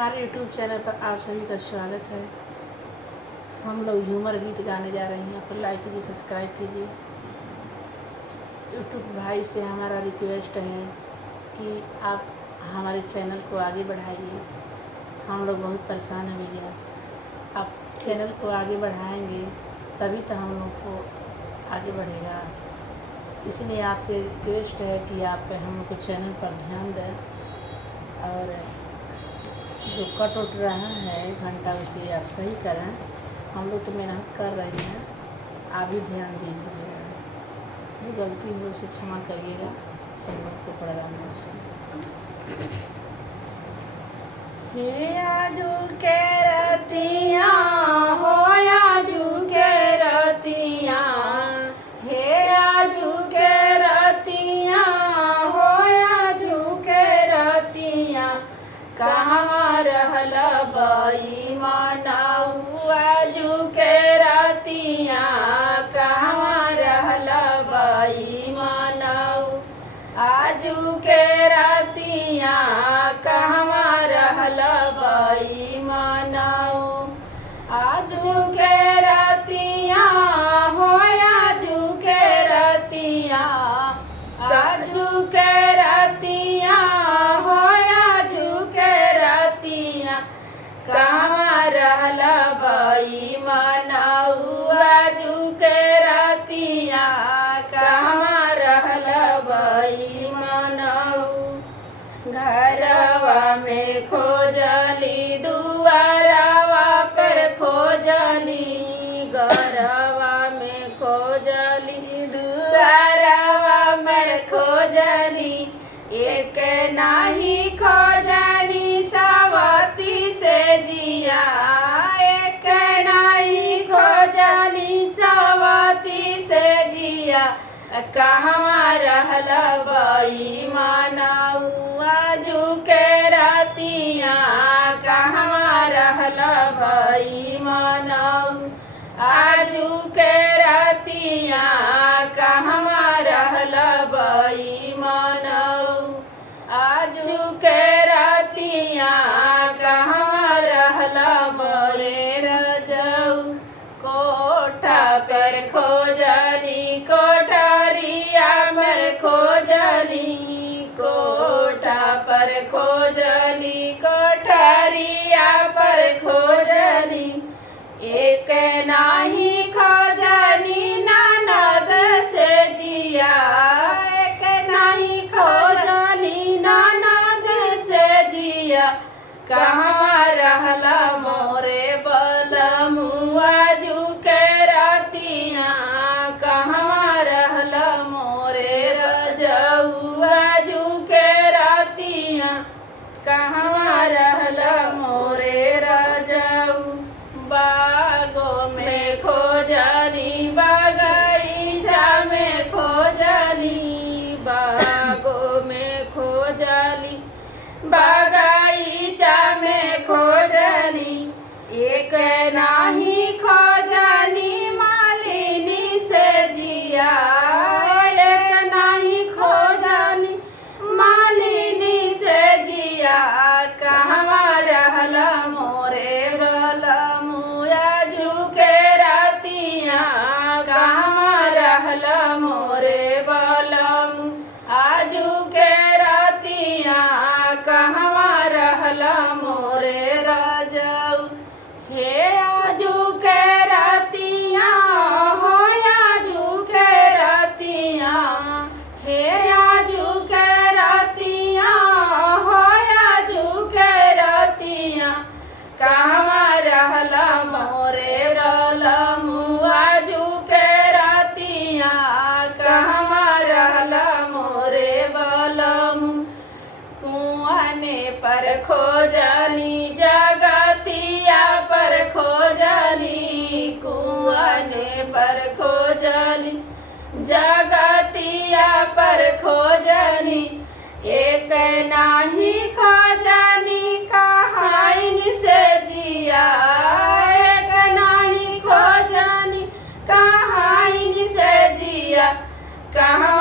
हमारे YouTube channel पर आप सभी का स्वागत है। हम लोग झूमर गीत गाने जा रहे हैं। आप लाइक कीजिए, सब्सक्राइब कीजिए। यूट्यूब भाई से हमारा रिक्वेस्ट है कि आप हमारे चैनल को आगे बढ़ाइए। हम लोग बहुत परेशान हैं भैया। आप चैनल को आगे बढ़ाएंगे तभी तो हम लोग को आगे बढ़ेगा। इसलिए आपसे रिक्वेस्ट है कि आप हम लोग को चैनल पर ध्यान दें और जो कट उठ रहा है घंटा उसे आप सही करें। हम लोग तो मेहनत कर रहे हैं, आप भी ध्यान दीजिएगा। जो गलती हो उसे क्षमा करिएगा। सब लोग को प्रोग्राम से हे आजू के रतिया हो आजू के रतिया, हे आजू के रतिया हो आजू के रतिया, कहाँ रहल बाई मानाऊ आजू के रतिया, कहाँ रहल बाई मानाऊ आजू के रतिया, कहाँ रहल बाई मानाऊ आजू के रतिया हो आजू के रतिया, आजू के रतिया हो आजू के रतिया, कहाँ रहल बाई मानाऊ आजू के रतिया, कहाँ रहल बाई मानाऊ घरवा में खोजली दुआरवा पर खोजली, घरवा में खोजली दुआरवा पर खोजली, एक नाही खोजनी सवती से जिया, एक नाही खोजनी सवती से जिया, कहाँ रहल बाई मानाऊ आजू के रतिया, कहाँ रहल बाई मानाऊ आजू के रतिया, कहाँ रहल बाई मानाऊ आजू के रतिया, कहाँ रहल मोरे रजऊ कोठा पर खोजली, कोठरिया पर खोजली, कोठा पर खोजली, कोठरिया पर खोजली, एक नाही खोजनी ननद से जिया, एक नाही खोजनी ननद से जिया, कहाँ रहल मोरे बलमू आजू के रतिया, कहाँ रहल मोरे रजऊ आजू के रतिया, कहाँ रहल मोरे रजऊ बागों में खोजली, बगीचा में खोजली, बागों में खोजली, बगीचा में खोजली, एक नाही खोजनी मालिनी से जिया, एक नाही खोजनी मालिनी से जिया, कहाँ रहल मोरे बलमू आजू के रतिया, कहाँ रहल मोरे बलमू आजू के रतिया, कहाँ रहल मोरे रजऊ हे आजू के रतिया हो आजू के रतिया, हे आजू के रतिया हो आजू के रतिया, कहाँ रहल मोरे रलमू आजू के रतिया, कहाँ रहल मोरे बलमू कुआने पर खोजली, जगतिया पर खोजली, कुआने पर खोजली, जगतिया पर खोजली, एक नाही खोजनी कहाइन से जिया, एक नाही खोजनी कहाइन से जिया, कहाँ